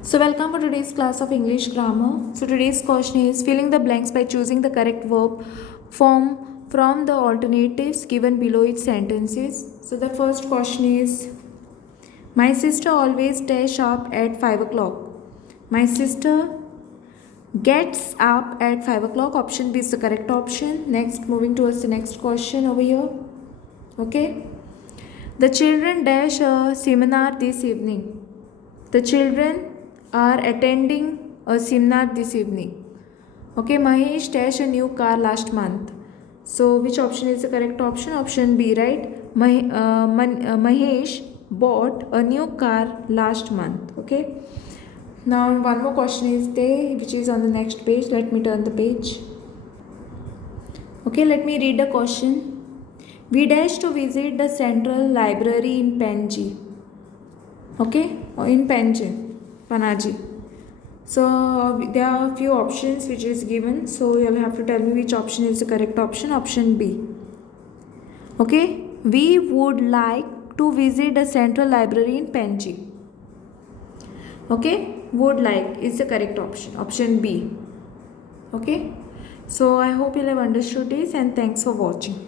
So welcome for today's class of English grammar. So today's question is filling the blanks by choosing the correct verb form from the alternatives given below its sentences. So the first question is my sister always dash up at 5 o'clock. My sister gets up at 5 o'clock. Option B is the correct option. Next, moving towards the next question over here. Okay. The children dash a seminar this evening. The children are attending a seminar this evening. Okay, Mahesh dashed a new car last month. So, which option is the correct option? Option B, right? Mahesh bought a new car last month. Okay. Now, one more question is there, which is on the next page. Let me turn the page. Okay, let me read the question. We dash to visit the central library in Panji. Okay, or in Panaji. So there are a few options which is given. So you'll have to tell me which option is the correct option. Option B. Okay, we would like to visit the central library in Panji. Okay, would like is the correct option. Option B. Okay, so I hope you have understood this and thanks for watching.